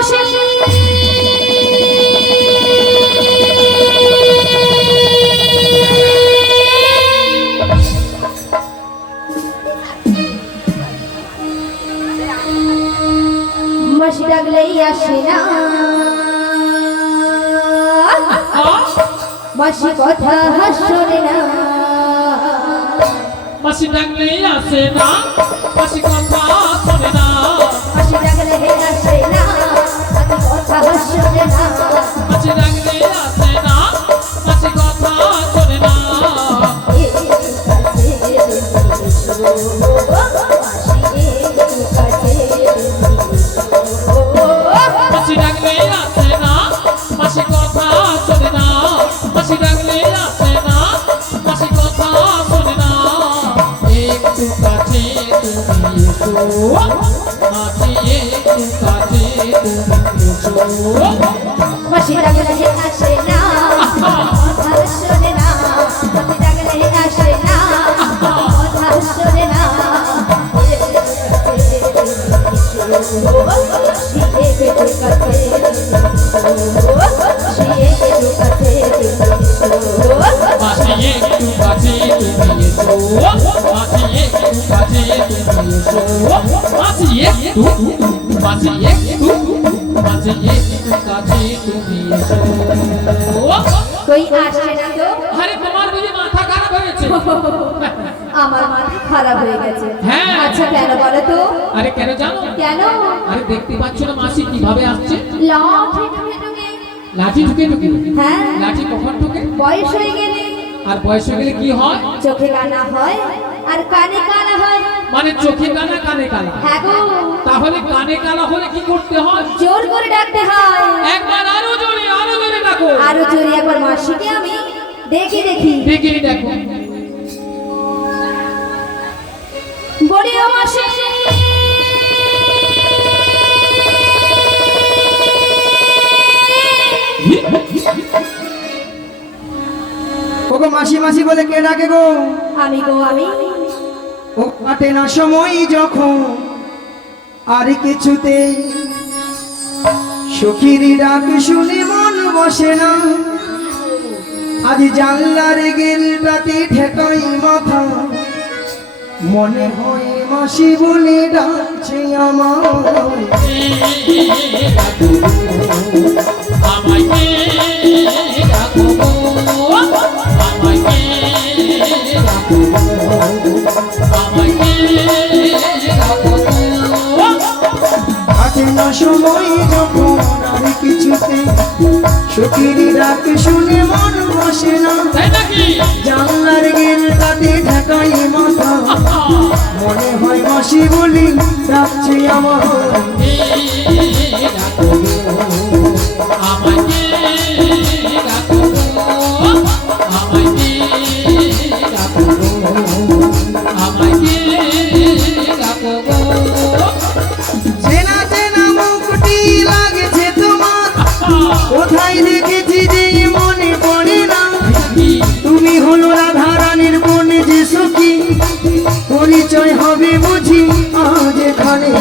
মাসে মাসি ডাকলেই আসে না, মাসি কথা শোনে না, মাসি ডাকলেই আসে না, মাসি কথা শোনে না, মাসি ডাকলেই আসে না, মাসি কথা শোনে না, মাসি ডাকলেই আসে না, মাসি কথা শোনে না। মাসি ডাকলেই আসে না, মাসি কথা শোনে না, মাসি ডাকলেই আসে না, মাসি কথা শোনে না। একটু কাছে তুমি এসো, মাসি একটু কাছে তুমি এসো। মাসি ডাকলেই আসে না, কথা শোনে না, মাসি ডাকলেই আসে না, কথা শোনে না। মাসি একটু কাছে তুমি এসো, মাসি একটু কাছে তুমি এসো, মাসি একটু, মাসি একটু, মাসি একটু কাছে তুমি এসো। কই আসে না তো? আরে তোমার বুঝি মাথা খারাপ হয়েছে? আমার মাথা খারাপ হয়ে গেছে। হ্যাঁ। আচ্ছা কেন বলো তো? আরে কেন জানো? কেন? আরে দেখতে পাচ্ছ না মাসি কিভাবে আসছে? লাঠি ঠুকে ঠুকে। লাঠি ঢুকে ঢুকে? হ্যাঁ। লাঠি কখন ঢুকে? বয়স হয়ে গেলে আর বয়স হয়ে গেলে কি হয়? চোখে কানা হয় আর কানে কানা হয়। মানে চোখে কানা কানে কালা। হ্যাঁ গো। তাহলে কানে কালা হলে কি করতে হয়? জোর করে ডাকতে হয়। একবার আরো জোরে ডাকো। আরো জোরে একবার মাসিকে আমি দেখি দেখি। দেখে দেখো। বলি ও মাসি। ওগো মাসি মাসি বলে কে ডাকে গো? আমি গো আমি। ও কাটে না সময় যখন আর কিছুতে সখীর ডাক শুনে মন বসে না, আজ জানলার গেলটাতে ঠেকাই মাথা, মনে হয় মাসি বলে ডাকছে আমার। আমায় কে ডাকো গো, আমায় কে ডাকো গো, আমায় কে ডাকো গো। কাটে না সময় যখন আর কিছুতে সখীর ডাক শুনে মন বসে না, তাই নাকি? জানলার গেলটাতে ঠেকাই মাথা, মনে হয় মাসি বলি ডাকছে আমার। ডাকো গো, আমায় কে ডাকো গো, আমায় কে ডাকো গো, আমায় কে ডাকো গো। চেনা চেনা মুখটি লাগছে তোমার, কোথায় দেখেছি যে মনে পড়ে না, তুমি হলো রাধা রানীর বোন যে সখী, পরিচয় হবে বুঝি আজ এখানে।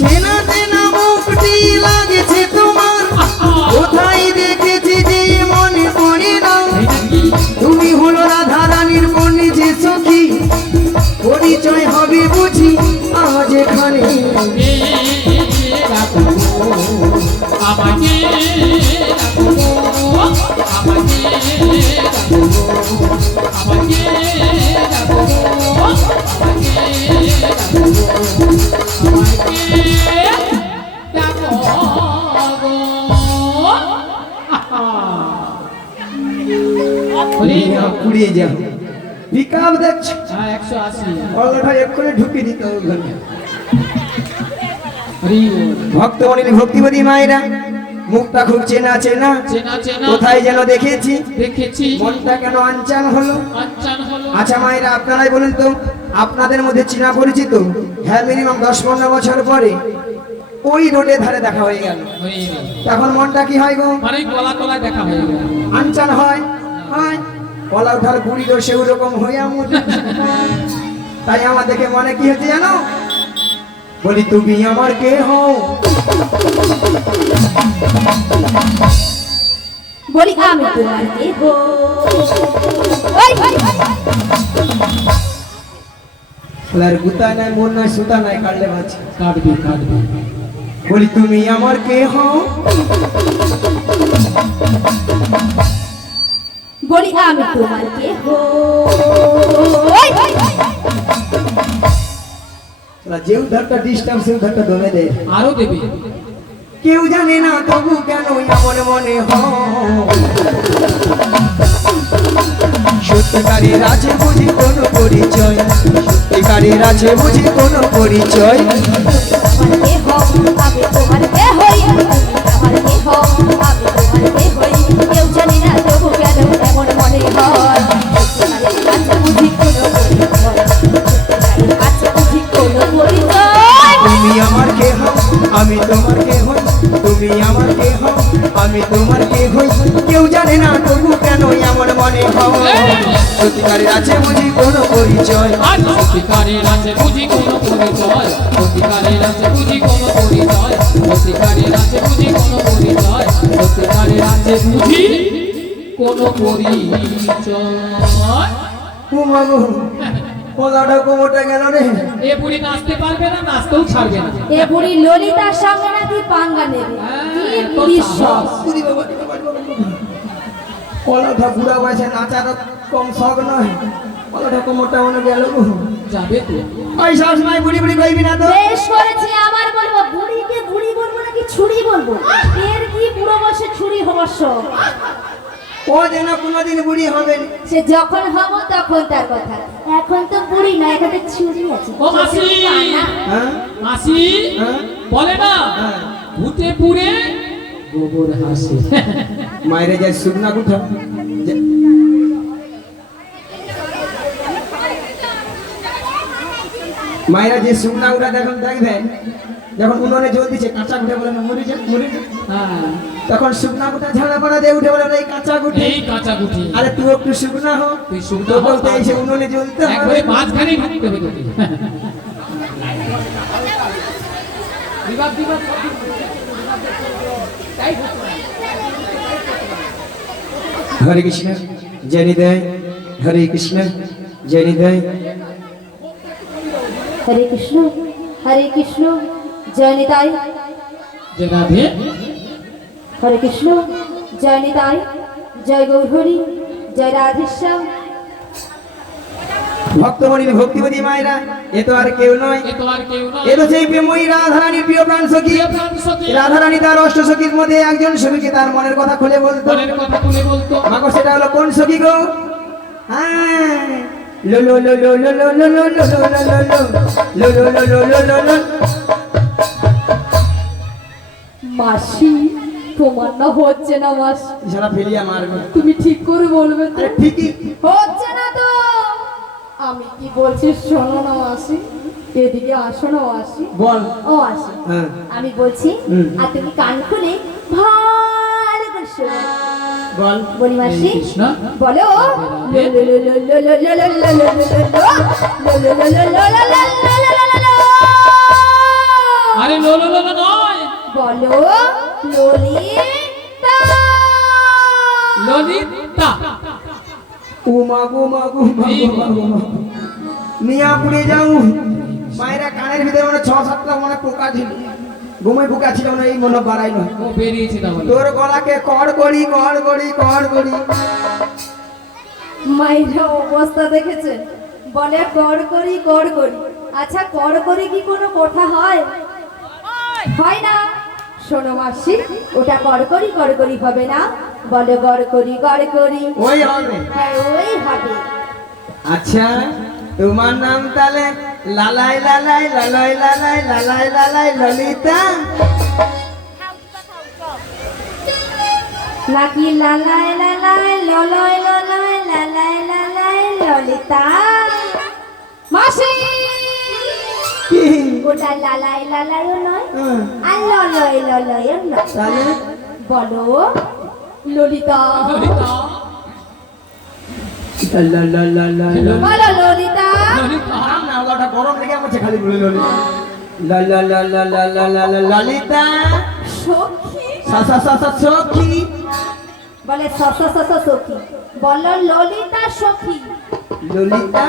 চেনা চেনা মুখটি লাগছে তোমার, কোথায় দেখেছি যে মনে পড়ে না, তুমি হলো রাধা রানীর বোন যে সখী, পরিচয় হবে বুঝি আজ এখানে। আমাকে ডাকো গো, আমাকে ডাকো গো, আমাকে ডাকো গো, আমাকে ডাকো গো, আমাকে ডাকো গো। পুড়িয়ে যাও পিকআপ দেখছো? 180। অলরেডি ভাই এক্ষুনি ঢুকিয়ে দিতে হবে ঘরে। হরি বল। ভক্তমণি ভক্তিপতি মায়েরা, মুখটা খুব চেনা চেনা, চেনা চেনা কোথায় যেন দেখেছি, দেখেছি, মনটা কেন আনচান হলো। আচ্ছান হলো। আচ্ছা মায়েরা, আপনারাই বলুন তো, আপনাদের মধ্যে চেনা পরিচিত হ্যাঁ মিনিমাম 10-15 বছর পরে ওই রোডে ধারে দেখা হয়ে গেল, হয়ে গেল। তখন মনটা কি হয় গো? মানে গলা তলায় দেখা হয়ে গেল। আনচান হয়, হয় কলা উঠার বুড়িরও সেও রকম হইয়া মুখ। তাই আমার দেখে মনে কি হচ্ছে জানো? বলি তুমি আমার কে হও? বলি আমি তোমার দেহ। শালার গুতা নাই, মন নাই, সুতা নাই, কাটলে বাঁচি। কাটবি কাটবি। বলি তুমি আমার কে হও? বলি আমি তোমার দেহ। শালা যে উধারটা ডিস্টার্ব সে উধারটা দমে দেয়। আরো দেবে। কেউ জানে না তবু কেন এমন মনে হয়? সত্যিকারের আছে বুঝি কোনো পরিচয়, সত্যিকারের আছে বুঝি কোনো পরিচয়। আমার দেহ আমি তোমার দেহই, তুমি আমার দেহ আমি তোমার দেহই। কেউ জানি না তবু কেন এমন মনে হয়? সত্যিকারের কাছে বুঝি কোনো পরিচয়, সত্যিকারের কাছে বুঝি কোনো পরিচয়। তুমি আমার কে হও, আমি তোমার কে হই। তুমি আমার কে হও, আমি তোমার কে হই। কেউ জানে না তবু কেন এমন মনে হয়? সত্যিকারের আছে বুঝি কোনো পরিচয়। আজ সত্যিকারের আছে বুঝি কোনো পরিচয়, সত্যিকারের আছে বুঝি কোনো পরিচয়, সত্যিকারের আছে বুঝি কোনো পরিচয়, সত্যিকারের আছে বুঝি কোনো পরিচয়। ঘুমাবো কোলাটা কোমরটা গেল রে। এ বুড়ি নাচতে পারবে না, নাচতেও ছাড়বে না। এ বুড়ি ললিতার সঙ্গে নাকি পাঙ্গা নেবে। কি হ্যাঁ, বুড়ির সব। বুড়ি বাবা, কলাটা বুড়া বয়সে নাচার কম শখ নয়। কলাটা কোমরটা মনে গেল গো। যাবে তো। ওই সবসময় বুড়ি বুড়ি কইবি না তো। বেশ করেছি, আবার বলবো বুড়িকে বুড়ি বলবো নাকি ছুরি বলবো? এর কি বুড়ো বসে ছুরি হওয়ার শখ? ও যেন কোনোদিন বুড়ি হবে না। সে যখন হব তখন তার কথা। এখন তো বুড়ি না, এখানে ছুরি আছে। ও মাসি, হ্যাঁ মাসি হ্যাঁ বলে না হ্যাঁ। ভূতে পুরে গোবর হাসে। মায়েরে যায় শুকনা কুঠা। মায়েরা যে শুকনা উঠা দেখুন দেখবেন, যখন উনুনে জল দিচ্ছে কাঁচা কুঠে বলে না মরে যায় মরে যায়, হ্যাঁ, তখন শুকনা কুঠা ঝাড়া করা দিয়ে উঠে বলে না এই কাঁচা কুঠে। এই কাঁচা গুটি। আরে তুই একটু শুকনা হ, তুই শুকনো তো হ, বলতে এসে উনুনে জ্বলতে হবে। একবারে মাঝখানে ঢুকতে হবে তোকে। বিভাগ বিভাগ সব দিক। তাই ঢুকতে হবে। হরে কৃষ্ণ জয় নিতাই, হরে কৃষ্ণ জয় নিতাই। হরে কৃষ্ণ হরে কৃষ্ণ জয় নিতাই। যে রাধে হরে কৃষ্ণ জয় নিতাই, জয় গৌরহরি, জয় রাধেশ্যাম। ভক্তমণির ভক্তিবতী মায়েরা, এ তো আর কেউ নয়, এ তো আর কেউ নয়। এ তো সেই প্রেময়ী রাধারানীর প্রিয় প্রাণ সখী। প্রিয় প্রাণ সখী। রাধারানী তার অষ্ট সখীর মধ্যে একজন সখীকে তার মনের কথা খুলে বলতো। মনের কথা তুলে বলতো। মাগো সেটা হলো কোন সখী গো? হ্যাঁ লো লো লো লো লো লো লো লো লো লো লো লো লো লো লো লো লো লো লো। মাসি তোমার না হচ্ছে না মাসি, ইশারা ফেলিয়া মারবে। তুমি ঠিক করে বলবে তো? আরে ঠিকই হচ্ছে না তো। আমি কি বলছি শোনো না মাসি, এদিকে আসো না মাসি। বল। ও আসি, হ্যাঁ আমি বলছি হুম। আর তুমি কান খুলে ভালো করে শোনো। বল। বলি মাসি কৃষ্ণ বলো আরে লো লো লো লো নয়, বলো ললিতা। ললিতা। উমা গো মা গো মা গো মা গো মা। নিয়া পুড়ে যাও। মায়েরা কানের ভিতরে মানে 6-7টা মানে পোকা ছিল, ঘুমে পোকা ছিল না, এই মনে বাড়াই না। ও বেরিয়েছে তাহলে। তোর গলাকে কড় করি কড় করি কড় করি। মাইরা অবস্থা দেখেছে, বলে কর করি কর করি। আচ্ছা কর করি কি কোনো কথা হয়? হয় না। শোনো মাসি, ওটা কর করি হবে না, বলে গড় করি গড় করি। ওই হবে। হ্যাঁ ওই হবে। আচ্ছা তোমার নাম তাহলে লালাই লালাই লালাই লালাই লালাই লালাই ললিতা নাকি লালাই লালাই ললয় ললয় লালাই লালাই ললিতা? মাসি কি কি ওটা লালাই লালাইও নয় হ্যাঁ, আর ললয় ললয়ও নয়। তাহলে বলো ললিতা। ললিতা লা লা লা লা লা বলো ললিতা। ললিতা না ওটা গরম লেগে আমাকে খালি বলে ললিতা লা লা লা লা লা লা লা লা ললিতা সখী। সা সা সা সা সখী বলে সস সস সখী। বলো ললিতা সখী। ললিতা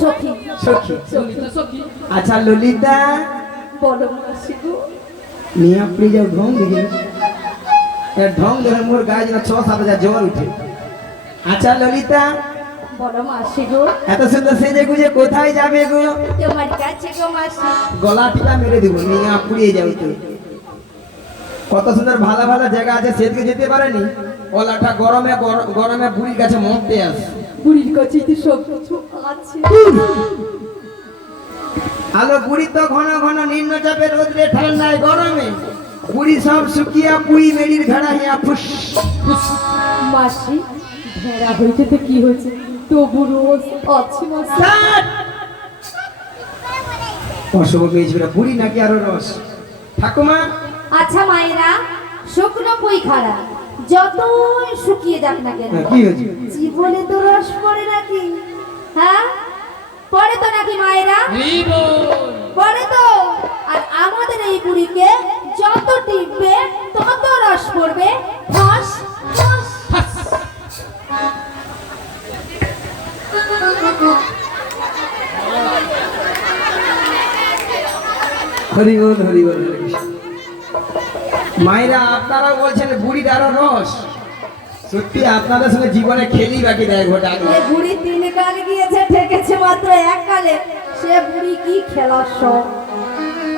সখী। সখী ললিতা সখী আচ্ছা ললিতা বলো মাসি গো। নিয়ে আপনি যাও ঢং দিকে ঢং ধরে মোর গায়ে যেন 6-7 জল উঠে আচ্ছা ললিতা বলো মাসি গো। এত সুন্দর সেজে গুজে কোথায় যাবে গো তোমার কাছে গো মাসি। গলা টিকা মেরে দিব নিয়ে পুড়িয়ে যাও তো কত সুন্দর ভালো ভালো জায়গা আছে সেদিকে যেতে পারেনি ওলাটা গরমে গরমে বুড়ির কাছে মরতে আসে বুড়ির কাছে তো সব কিছু আছে। আলো বুড়ি তো ঘন ঘন নিম্নচাপে রোদ্রে ঠান্ডায় গরমে বুড়ি সব শুকিয়া পুই মেরির ভেড়া হিয়া ফুস মাসি ভেড়া হইতে তো কি হয়েছে, তবু রোজ আছে মাসি। অশুভ পেয়েছিল বুড়ি নাকি আরো রস ঠাকুমা আচ্ছা মায়েরা, শুকনো পুই খাড়া যতই শুকিয়ে যাক না কেন, কি হয়েছে জীবনে তো রস পড়ে নাকি? হ্যাঁ পড়ে তো নাকি মায়েরা? পড়ে তো। আর আমাদের এই বুড়িকে যত টিপবে তত রস পড়বে। রস রস। হরি বল হরি বল হরে কৃষ্ণ। মায়েরা আপনারা বলছেন বুড়ির আরো রস, সত্যি আপনাদের সঙ্গে জীবনে খেলি বাকি দেয় ঘটা এ বুড়ি 3 কালে গিয়েছে, ঠেকেছে মাত্র 1 কালে। সে বুড়ি কি খেলার শখ।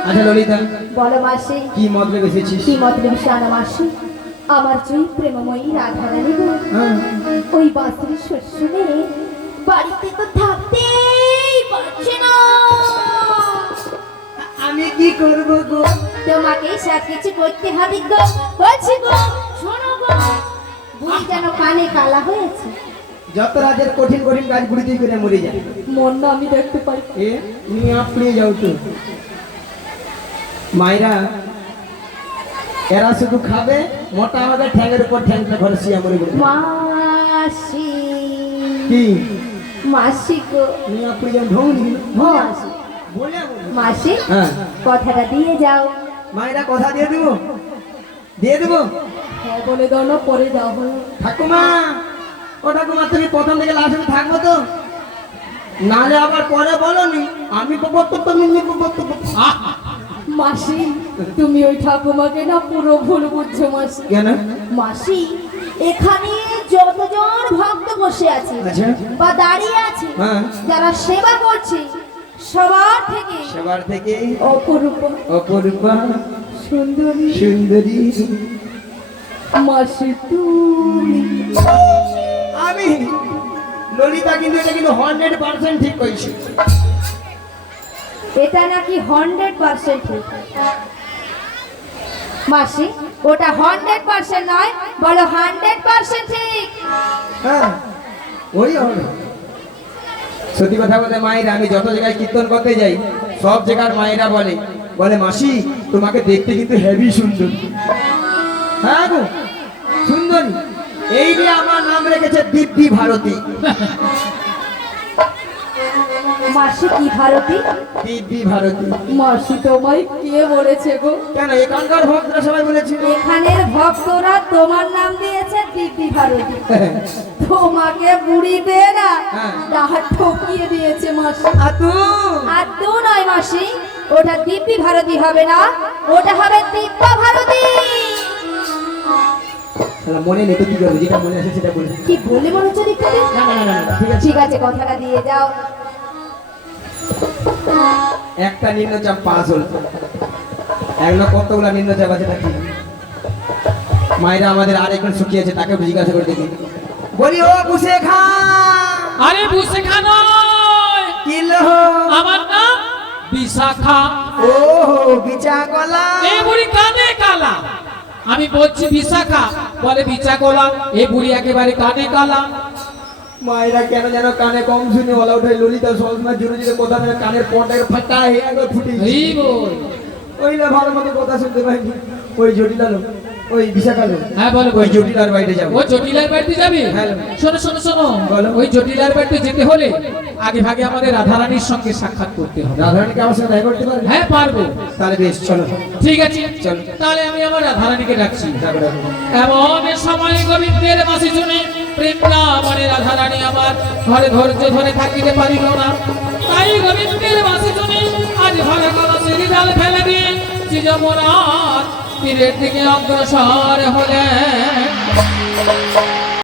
আচ্ছা ললিতা বলো মাসি, কি মতলব এসেছিস কি মতলব শানা মাসি? আমার জয়ী প্রেমময়ী রাধারানী গো, হ্যাঁ, ওই বাঁশির সুর শুনে বাড়িতে তো থাকতেই পারছে না। আমি কি করব গো তোমাকেই সব কিছু করতে হবে গো। বলছি গো, শোনো গো, বুড়ি যেন কানে কালা হয়েছে। যত রাজের কঠিন কঠিন কাজ বুড়িতেই করে মরে যায় মন না আমি দেখতে পাই। এ নিয়ে আপনি যাও তো মায়েরা, এরা শুধু খাবে মোটা আমাদের ঠ্যাঙের উপর ঠ্যাংটা ঘরে শুয়ে মরে গেল মাসি কি মাসি গো। নিয়ে আপনি যাও ঢং দিল মাসি বলে মাসি হ্যাঁ কথাটা দিয়ে যাও। মায়েরা কথা দিয়ে দেবো হ্যাঁ বলে দাও না, পরে দাও হলো। ঠাকুমা ও ঠাকুমা তুমি প্রথম থেকে লাস্ট অবধি থাকবো তো, নালে আবার পরে বলো নি আমি মাসি তুমি ওই ঠাকুমাকে না পুরো ভুল বুঝছো মাসি। কেন মাসি এখানে যতজন ভক্ত বসে আছে আচ্ছা বা দাঁড়িয়ে আছে, হ্যাঁ। যারা সেবা করছে, সবার থেকে সবার থেকে অপরূপ অপরূপা সুন্দরী সুন্দরী মাসি তুমি। আমি ললিতা কিন্তু এটা কিন্তু 100% ঠিক কইছি এটা নাকি 100% ঠিক। মাসি ওটা 100% নয়, বলো 100% ঠিক। হ্যাঁ ওই হবে সত্যি কথা বলতে মায়েরা, আমি যত জায়গায় কীর্তন করতে যাই সব জায়গার মায়েরা বলে মাসি তোমাকে দেখতে কিন্তু হেভি সুন্দর। হ্যাঁ গো সুন্দরী, এই যে আমার নাম রেখেছে দিব্যি ভারতী। মাসি কি ভারতী? দিব্যি ভারতী। মাসি তোমায় কে বলেছে গো? কেন এখানকার ভক্তরা সবাই বলেছে এখানের ভক্তরা তোমার নাম দিয়েছে দিব্যি ভারতী। তোমাকে বুড়ি দিয়ে না হ্যাঁ। ডাহার ঠকিয়ে দিয়েছে মাসি। আতু আদৌ নয় মাসি, ওটা দিব্যি ভারতী হবে না, ওটা হবে দিব্যা ভারতী। মনে নেই তো কি করবো, যেটা মনে আছে সেটা বলে। কি বলে মনে হচ্ছে দেখতে দে? না না না না না, ঠিক আছে ঠিক আছে কথাটা দিয়ে যাও। একটা নিম্নচাপ পাস হল, এগুলো কতগুলা নিম্নচাপ আছে নাকি মায়েরা আমাদের আরেকজন শুকিয়েছে, তাকে জিজ্ঞাসা করে দেখি। বলি ও বুসে খা, আরে বুঝে খানো কিলো আমার নাম বিশাখা। ও বিচা গলা এই বুড়ি কানে কালা, আমি বলছি বিশাখা, বলে বিচা গলা। এই বুড়ি একেবারে কানে কালা। মায়েরা কেন যেন কানে কম শুনে ওলা উঠে ললিতা সবসময় জোরে জোরে কথা বলে, কানের পর্দায় ফাটা হয়ে একবার ফুটে এই বল ওই না ভালো মতো কথা শুনতে পাইনি। ওই জটিলা লোক, ওই বিশাখা লোক, হ্যাঁ বলো ওই জটিলার বাড়িতে যাবো। ও জটিলার বাড়িতে যাবি? হ্যাঁ। শোনো শোনো শোনো, বলো। ওই জটিলার বাড়িতে যেতে হলে আগে ভাগে আমাদের রাধারানীর সঙ্গে সাক্ষাৎ করতে হবে। রাধারানীকে আমার সঙ্গে দেখা করতে পারবে? হ্যাঁ পারবো। তাহলে বেশ চলো। ঠিক আছে চলো। তাহলে আমি আমার রাধারানীকে ডাকছি। ডাকো, ডাকো। এমন সময় গোবিন্দের বাঁশি শুনে প্রেমলা মানে রাধারানী আমার ঘরে ধৈর্য ধরে থাকিতে পারিল না। তাই গোবিন্দের বাঁশি শুনে আজ ঘরে কলসের জাল ফেলে দিয়ে যমুনার তীরের দিকে অগ্রসর হলেন।